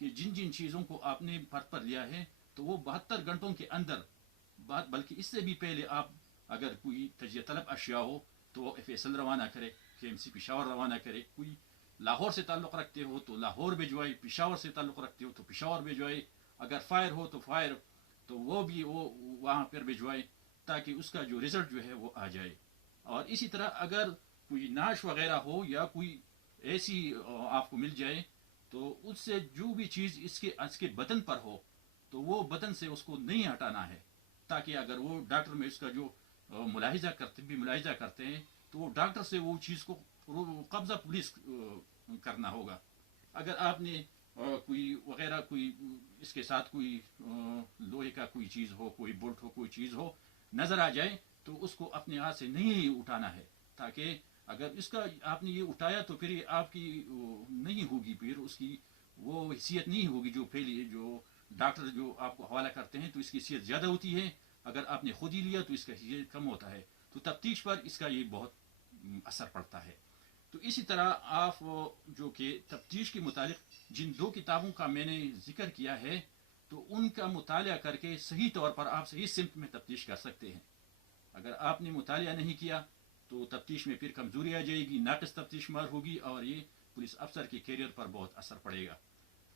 کہ جن جن چیزوں کو آپ نے فرد پر لیا ہے تو وہ 72 گھنٹوں کے اندر، بلکہ اس سے بھی پہلے آپ اگر کوئی تجزیہ طلب اشیاء ہو تو وہ FSL روانہ کرے، KMC پشاور روانہ کرے. کوئی لاہور سے تعلق رکھتے ہو تو لاہور بھجوائے، پشاور سے تعلق رکھتے ہو تو پشاور بھجوائے، اگر فائر ہو تو فائر تو وہ بھی وہ وہاں پر بھجوائے، تاکہ اس کا جو رزلٹ جو ہے وہ آ جائے. اور اسی طرح اگر کوئی ناش وغیرہ ہو یا کوئی ایسی آپ کو مل جائے تو اس سے جو بھی چیز اس کے بدن پر ہو تو وہ بدن سے اس کو نہیں ہٹانا ہے، تاکہ اگر وہ ڈاکٹر میں اس کا جو ملاحظہ کرتے ہیں تو وہ ڈاکٹر سے وہ چیز کو قبضہ پولیس کرنا ہوگا. اگر آپ نے کوئی وغیرہ کوئی اس کے ساتھ کوئی لوہے کا کوئی چیز ہو، کوئی بولٹ ہو، کوئی چیز ہو نظر آ جائے تو اس کو اپنے ہاتھ سے نہیں اٹھانا ہے، تاکہ اگر اس کا آپ نے یہ اٹھایا تو پھر آپ کی نہیں ہوگی، پھر اس کی وہ حیثیت نہیں ہوگی جو پہلی جو ڈاکٹر جو آپ کو حوالہ کرتے ہیں تو اس کی حیثیت زیادہ ہوتی ہے. اگر آپ نے خود ہی لیا تو اس کا حیثیت کم ہوتا ہے. تو تفتیش پر اس کا یہ بہت اثر پڑتا ہے. تو اسی طرح آپ جو کہ تفتیش کے متعلق جن 2 کتابوں کا میں نے ذکر کیا ہے تو ان کا مطالعہ کر کے صحیح طور پر آپ صحیح سمت میں تفتیش کر سکتے ہیں. اگر آپ نے مطالعہ نہیں کیا تو تفتیش میں پھر کمزوری آ جائے گی، ناقص تفتیش مار ہوگی اور یہ پولیس افسر کے کیریئر پر بہت اثر پڑے گا.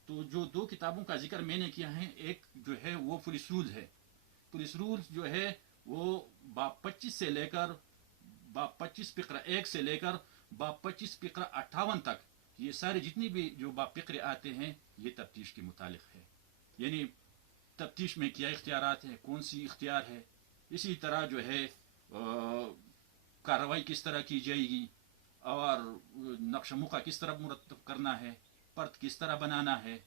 تو جو 2 کتابوں کا ذکر میں نے کیا ہے، ایک جو ہے وہ پولیس رولز ہے. پولیس رولز جو ہے وہ باب 25 سے لے کر باب 25 فقرہ 1 سے لے کر باب 25 فقرہ 58 تک یہ سارے جتنی بھی جو باب فقرے آتے ہیں یہ تفتیش کے متعلق ہے. یعنی تفتیش میں کیا اختیارات ہیں، کون سی اختیار ہے، اسی طرح جو ہے کارروائی کس طرح کی جائے گی، اور نقش موقع کس طرح مرتب کرنا ہے، پرت کس طرح بنانا ہے،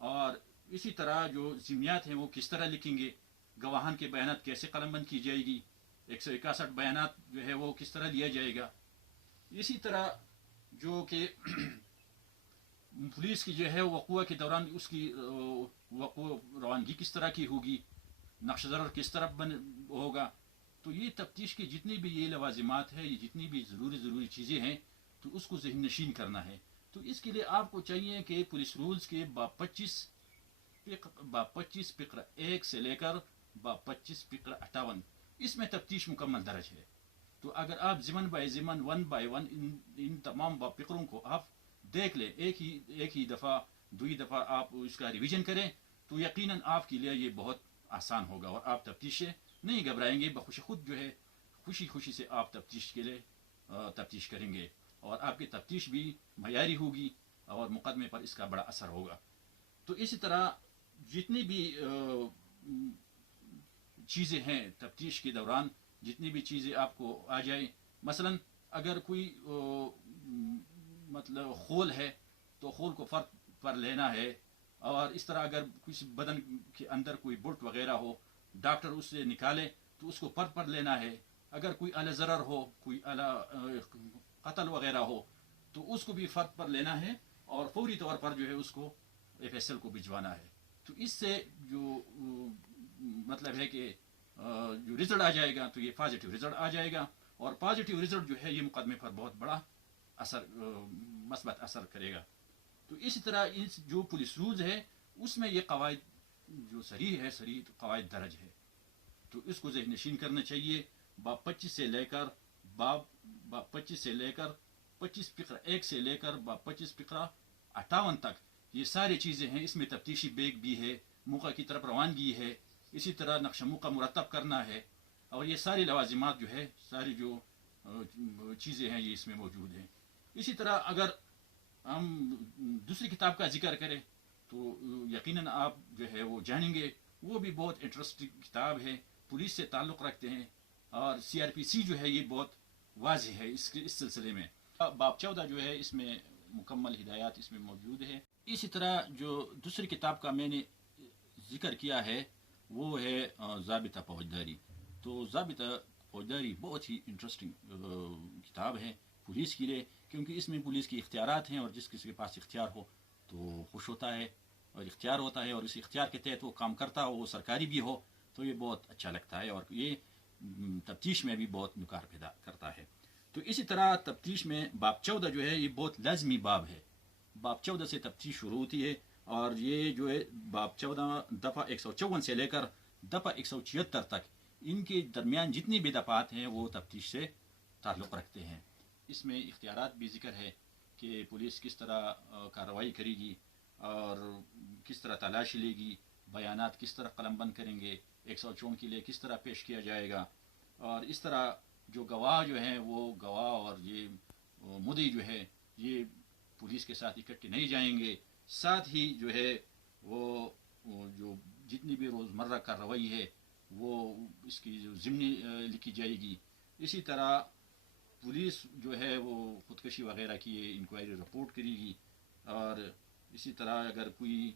اور اسی طرح جو ضمنیات ہیں وہ کس طرح لکھیں گے، گواہان کے بیانات کیسے قلم بند کی جائے گی، 161 بیانات جو ہے وہ کس طرح لیا جائے گا. اسی طرح جو کہ پولیس کی جو ہے وقوع کے دوران اس کی وقوع روانگی کس طرح کی ہوگی، نقش ضرر کس طرح ہوگا. تو یہ تفتیش کے جتنی بھی یہ لوازمات ہیں، یہ جتنی بھی ضروری چیزیں ہیں تو اس کو ذہن نشین کرنا ہے. تو اس کے لیے آپ کو چاہیے کہ پولیس رولز کے باب 25 فقرہ 1 سے لے کر باب 25 فقرہ 58 اس میں تفتیش مکمل درج ہے. تو اگر آپ ضمن بائی ضمن 1 بائی 1 ان تمام باب فقروں کو آپ دیکھ لیں، ایک ہی دفعہ 2 دفعہ آپ اس کا ریویژن کریں تو یقیناً آپ کے لیے یہ بہت آسان ہوگا اور آپ تفتیش سے نہیں گھبرائیں گے. بخوش خود جو ہے خوشی سے آپ تفتیش کے لیے تفتیش کریں گے اور آپ کی تفتیش بھی معیاری ہوگی اور مقدمے پر اس کا بڑا اثر ہوگا. تو اسی طرح جتنی بھی چیزیں ہیں تفتیش کے دوران، جتنی بھی چیزیں آپ کو آ جائیں، مثلا اگر کوئی مطلب خول ہے تو خول کو فرق پر لینا ہے، اور اس طرح اگر کسی بدن کے اندر کوئی بلٹ وغیرہ ہو ڈاکٹر اس سے نکالے تو اس کو پرت پر لینا ہے. اگر کوئی اعلی ضرر ہو، کوئی اعلی قتل وغیرہ ہو تو اس کو بھی فرد پر لینا ہے اور فوری طور پر جو ہے اس کو FSL کو بھجوانا ہے. تو اس سے جو مطلب ہے کہ جو رزلٹ آ جائے گا تو یہ پازیٹیو رزلٹ آ جائے گا، اور پازیٹیو رزلٹ جو ہے یہ مقدمے پر بہت بڑا اثر مثبت اثر کرے گا. تو اسی طرح جو پولیس رولز ہے اس میں یہ قواعد جو صریح قواعد درج ہے. تو اس کو ذہن نشین کرنا چاہیے. باب 25 سے لے کر باب 25 سے لے کر 25 فقرہ 1 سے لے کر باب 25 فقرہ 58 تک یہ ساری چیزیں ہیں. اس میں تفتیشی بیگ بھی ہے، موقع کی طرف روانگی ہے، اسی طرح نقش موقع مرتب کرنا ہے، اور یہ ساری لوازمات جو ہے ساری جو چیزیں ہیں یہ اس میں موجود ہیں. اسی طرح اگر ہم دوسری کتاب کا ذکر کریں تو یقیناً آپ جو ہے وہ جانیں گے، وہ بھی بہت انٹرسٹنگ کتاب ہے، پولیس سے تعلق رکھتے ہیں، اور CRPC جو ہے یہ بہت واضح ہے اس سلسلے میں. باب 14 جو ہے اس میں مکمل ہدایات اس میں موجود ہے. اسی طرح جو دوسری کتاب کا میں نے ذکر کیا ہے وہ ہے ضابطہ فوجداری. تو ضابطہ فوجداری بہت ہی انٹرسٹنگ کتاب ہے پولیس کے لیے، کیونکہ اس میں پولیس کی اختیارات ہیں اور جس کسی کے پاس اختیار ہو تو خوش ہوتا ہے اور اختیار ہوتا ہے، اور اس اختیار کے تحت وہ کام کرتا ہو، وہ سرکاری بھی ہو تو یہ بہت اچھا لگتا ہے، اور یہ تفتیش میں بھی بہت نکار پیدا کرتا ہے. تو اسی طرح تفتیش میں باب 14 جو ہے یہ بہت لازمی باب ہے. باب 14 سے تفتیش شروع ہوتی ہے اور یہ جو ہے باب 14 دفعہ 154 سے لے کر دفعہ 176 تک ان کے درمیان جتنی بھی دفعات ہیں وہ تفتیش سے تعلق رکھتے ہیں. اس میں اختیارات بھی ذکر ہے کہ پولیس کس طرح کارروائی کرے گی اور کس طرح تلاشی لے گی، بیانات کس طرح قلم بند کریں گے، 154 کے لیے کس طرح پیش کیا جائے گا، اور اس طرح جو گواہ جو ہیں وہ گواہ اور یہ مدعی جو ہے یہ پولیس کے ساتھ اکٹھے نہیں جائیں گے. ساتھ ہی جو ہے وہ جو جتنی بھی روزمرہ کارروائی ہے وہ اس کی جو ضمنی لکھی جائے گی. اسی طرح پولیس جو ہے وہ خودکشی وغیرہ کی انکوائری رپورٹ کرے گی، اور اسی طرح اگر کوئی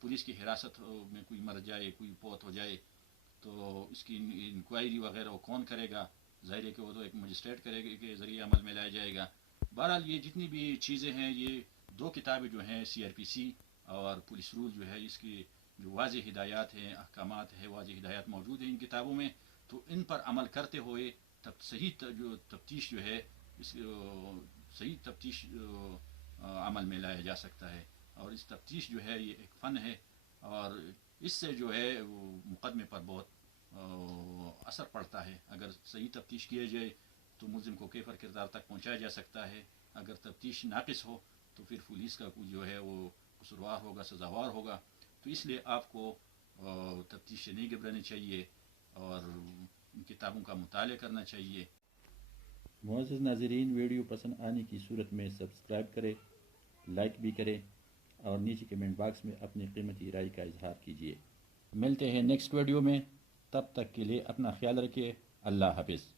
پولیس کی حراست میں کوئی مر جائے، کوئی فوت ہو جائے تو اس کی انکوائری وغیرہ وہ کون کرے گا؟ ظاہر ہے کہ وہ تو ایک مجسٹریٹ کرے گا کہ ذریعہ عمل میں لایا جائے گا. بہرحال یہ جتنی بھی چیزیں ہیں یہ 2 کتابیں جو ہیں CRPC اور پولیس رول جو ہے اس کی جو واضح ہدایات ہیں، احکامات ہیں، واضح ہدایات موجود ہیں ان کتابوں میں. تو ان پر عمل کرتے ہوئے صحیح جو تفتیش جو ہے اس صحیح تفتیش عمل میں لایا جا سکتا ہے. اور اس تفتیش جو ہے یہ ایک فن ہے، اور اس سے جو ہے وہ مقدمے پر بہت اثر پڑتا ہے. اگر صحیح تفتیش کیا جائے تو ملزم کو کیفر کردار تک پہنچایا جا سکتا ہے. اگر تفتیش ناقص ہو تو پھر پولیس کا جو ہے وہ قصوروار ہوگا، سزاوار ہوگا. تو اس لیے آپ کو تفتیش سے نہیں گھبرانا چاہیے اور ان کتابوں کا مطالعہ کرنا چاہیے. معزز ناظرین، ویڈیو پسند آنے کی صورت میں سبسکرائب کریں، لائک بھی کریں اور نیچے کمنٹ باکس میں اپنی قیمتی رائے کا اظہار کیجیے. ملتے ہیں نیکسٹ ویڈیو میں، تب تک کے لیے اپنا خیال رکھیے. اللہ حافظ.